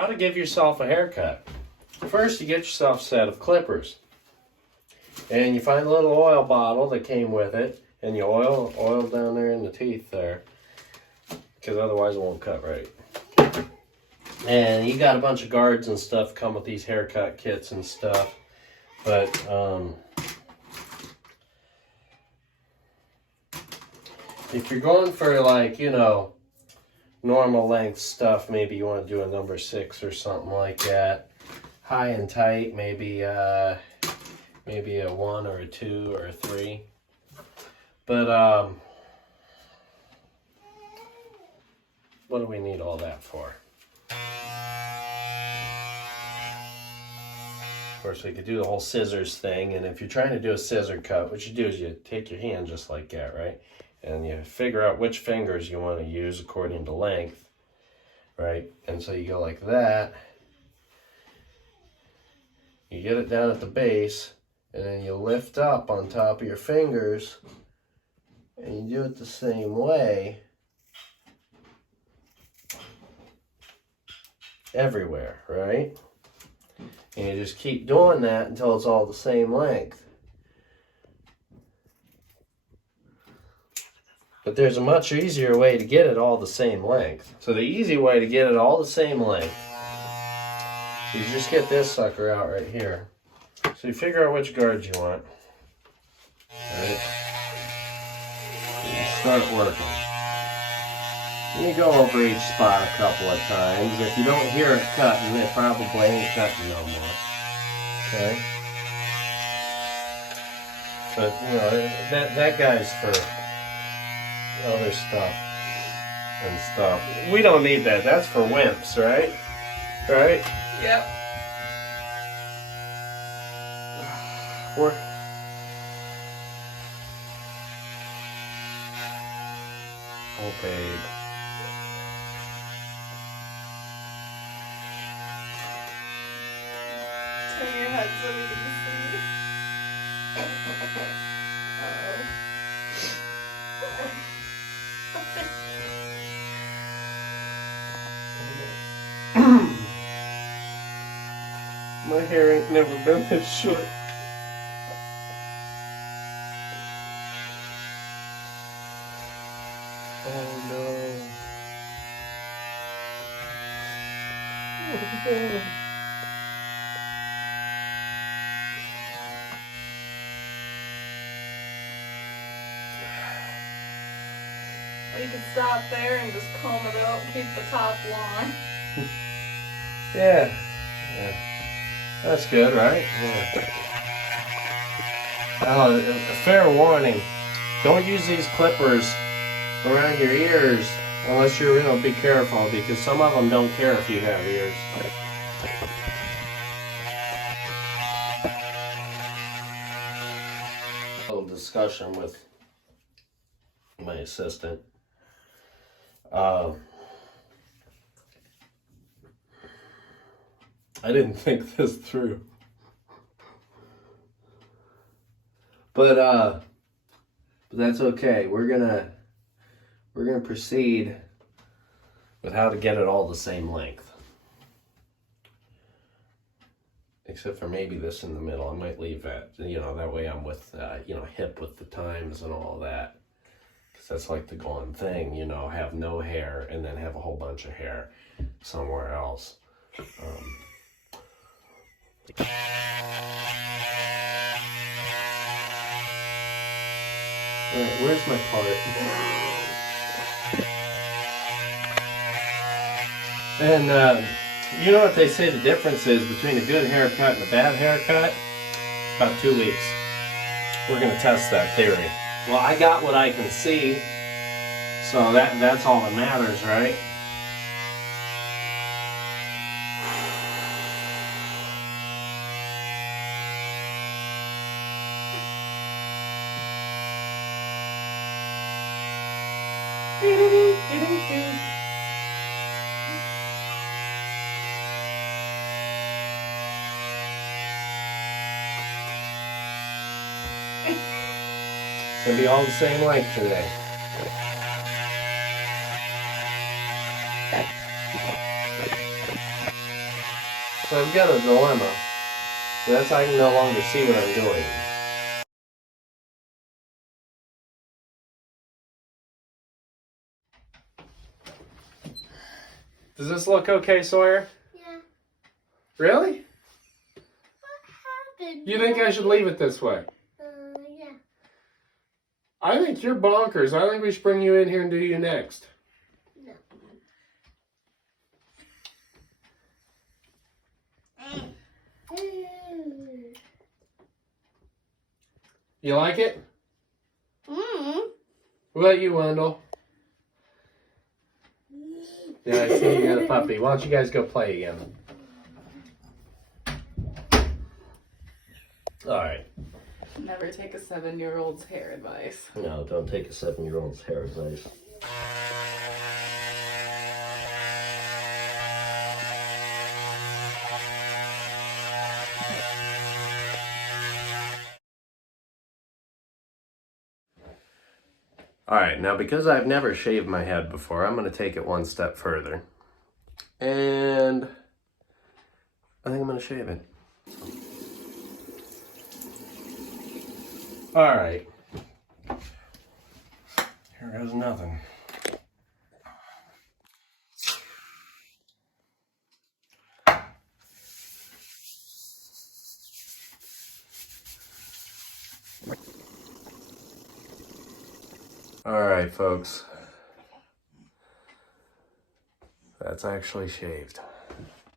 How to give yourself a haircut. First, you get yourself a set of clippers. And you find a little oil bottle that came with it. And you oil down there in the teeth there. Because otherwise it won't cut right. And you got a bunch of guards and stuff come with these haircut kits and stuff. But, if you're going for like, you know, normal length stuff, maybe you want to do a number 6 or something like that. High and tight, maybe maybe a 1 or a 2 or a 3. But what do we need all that for? Of course, we could do the whole scissors thing, and if you're trying to do a scissor cut, what you do is you take your hand just like that, right? And you figure out which fingers you want to use according to length, right? And so you go like that. You get it down at the base, and then you lift up on top of your fingers, and you do it the same way everywhere, right? And you just keep doing that until it's all the same length. But there's a much easier way to get it all the same length. So the easy way to get it all the same length is just get this sucker out right here. So you figure out which guards you want. Right? And you start working. And you go over each spot a couple of times. If you don't hear it cutting, it probably ain't cutting no more. Okay? But, you know, that guy's for other stuff and stuff. We don't need that. That's for wimps, right? Right? Yep. We're oh, babe. Turn your head so we can see. My hair ain't never been this short. Oh no. Oh no. You can stop there and just comb it out, keep the top long. Yeah. Yeah. That's good, right? Yeah. Oh, a fair warning. Don't use these clippers around your ears unless you're, you know, be careful, because some of them don't care if you have ears. A little discussion with my assistant. I didn't think this through. But that's okay. We're gonna proceed with how to get it all the same length. Except for maybe this in the middle. I might leave that, you know, that way I'm with, you know, hip with the times and all that. Because that's like the going thing, you know, have no hair and then have a whole bunch of hair somewhere else. Alright, where's my part? And you know what they say the difference is between a good haircut and a bad haircut? About 2 weeks. We're going to test that theory. Well, I got what I can see, so that's all that matters, right? It's going to be all the same length today. So I've got a dilemma. That's I can no longer see what I'm doing. Does this look okay, Sawyer? Yeah. Really? What happened? You think I should leave it this way? Yeah. I think you're bonkers. I think we should bring you in here and do you next. No. You like it? Mm. What about you, Wendell? Yeah, I see you got a puppy. Why don't you guys go play again? Alright. Never take a 7-year-old's hair advice. No, don't take a 7-year-old's hair advice. Alright, now because I've never shaved my head before, I'm going to take it one step further. And I think I'm going to shave it. Alright. Here goes nothing. Alright, folks. That's actually shaved.